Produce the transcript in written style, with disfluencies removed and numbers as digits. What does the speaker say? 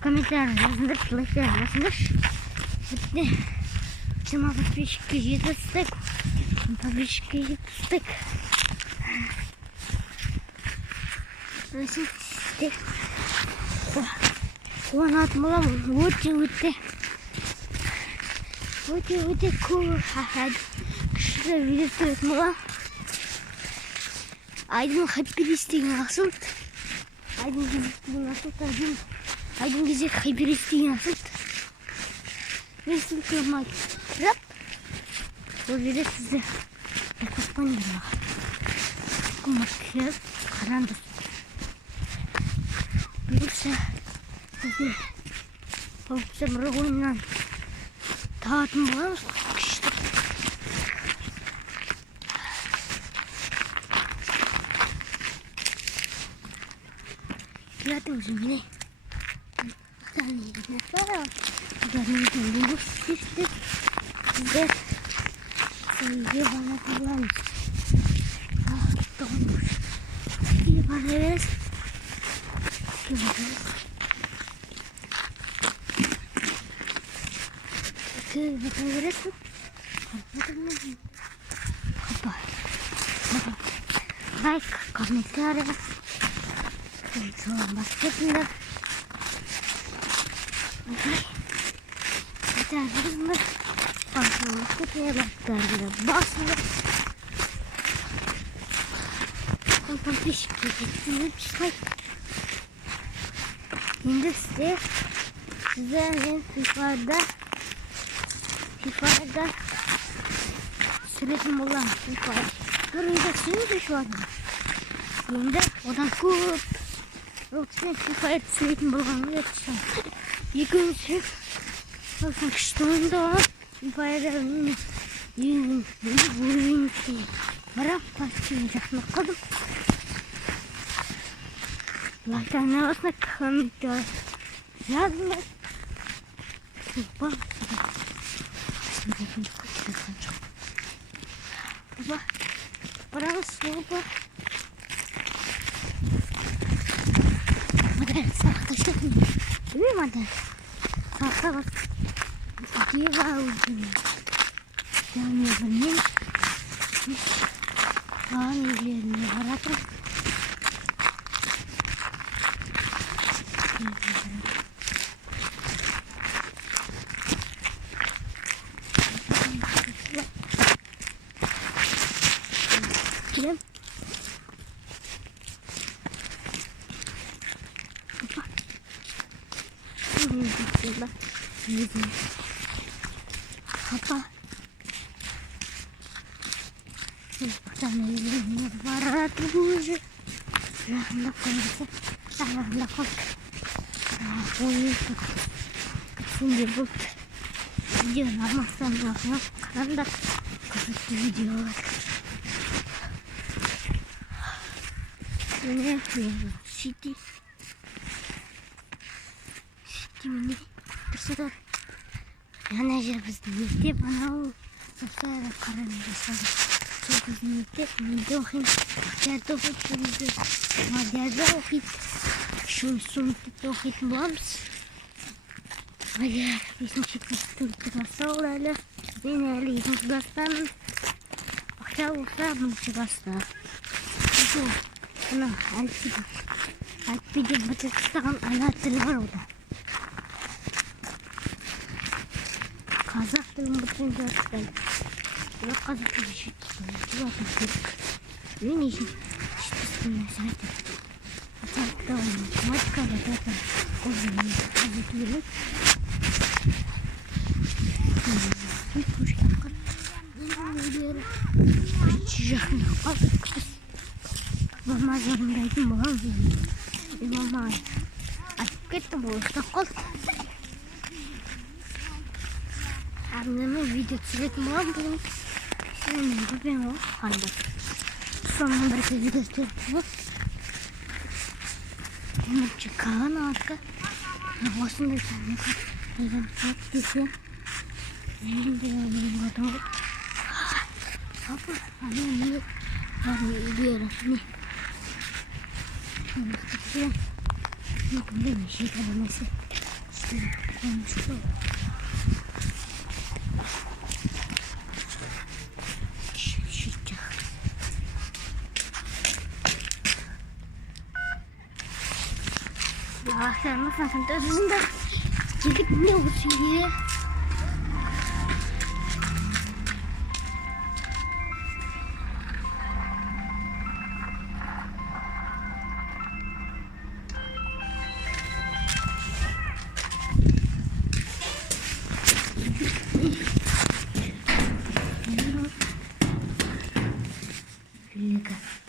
Комментарий yazındır, like yazındır. Şimdi cuma подписчики 7 стек, подписчики 7 стек. Стек. Оны атмалам, өте cool. Кіші видео атмалам. Айдың хайперистеген асылт. Айдың кезек хайперистеген асылт. Мен сілкі май. Рап. Ол жерде сізді әкпен бермеға. Құмаркер қаранды. Бұйырса сізді бір ойыннан тағатын боламыз. Күшті. Келатын өзіміне. Сіздер сөйге бана табыламыз. Тұғынбыз. Кейі бана беріз. Кейі бана бересің. Хопа. Лайк, комментарий. Соған басып Gitarlarımla basmalı kutuya baklarında basmalı. Ondan teşekkür ederim. Şimdi size FIFA'da süretim olan FIFA'da görüyorsunuz şu anda. Şimdi odan kup Rotsen FIFA'da süretim olan екінші күштімінде олар байда уровень бірақ пастен жақын қылдым. Лайктарына басына комментарий жазыңдар. Барамыз солба. Модель сақташтатын. Білмей модель. Сақта бak. Дева аудио. Yani benim annelerine bırakın. Kim? Apa? Ini para terus. Nah, nak kau salah nak kau. Aku itu sendiri buat video nama sama karena kasih video. Ini city ini tersedar. Yana aja biz neydi bana o sosyal kararını gösterdi. қызметте менде оқимын. Дәрді оқиды, мадиярда оқиды. Үшінші мектепте оқитын боламыз. Мадияр 5-ші класста ол әлі. Мен әлі 2-ші класстамын. Бақша болса 1-ші класста. Мына әліпбиде бітіріп тастаған ана тілі бар ода. Қазақ тілін бітіріп жатыр. Бірақ қазақ тілі жетіспейді. Мен жетіспейді сәтім. Математика да это көзімді қазеті келеді. Көшкен өйлері бірінші жақында қалдық. Мама жарымдайтын болам. Мама айтып кетті, бұл ұстап қалды. Арнайы видео түсіретін болам бүгін. Сенің көпен ол қандай. Сонымен бірге видео түсіретін бол. Мұрчыққан атқа. Осындай сәнекі. Егін сәт десе. Мен де өмірім ғадым ғой. Папа, мен үйдері. Шыңыздықпен. Мүмкінде неше кәдімесі. Қоймышты. Ağaçlarına sakıntı özünde gidip ne olsun diye. Лего.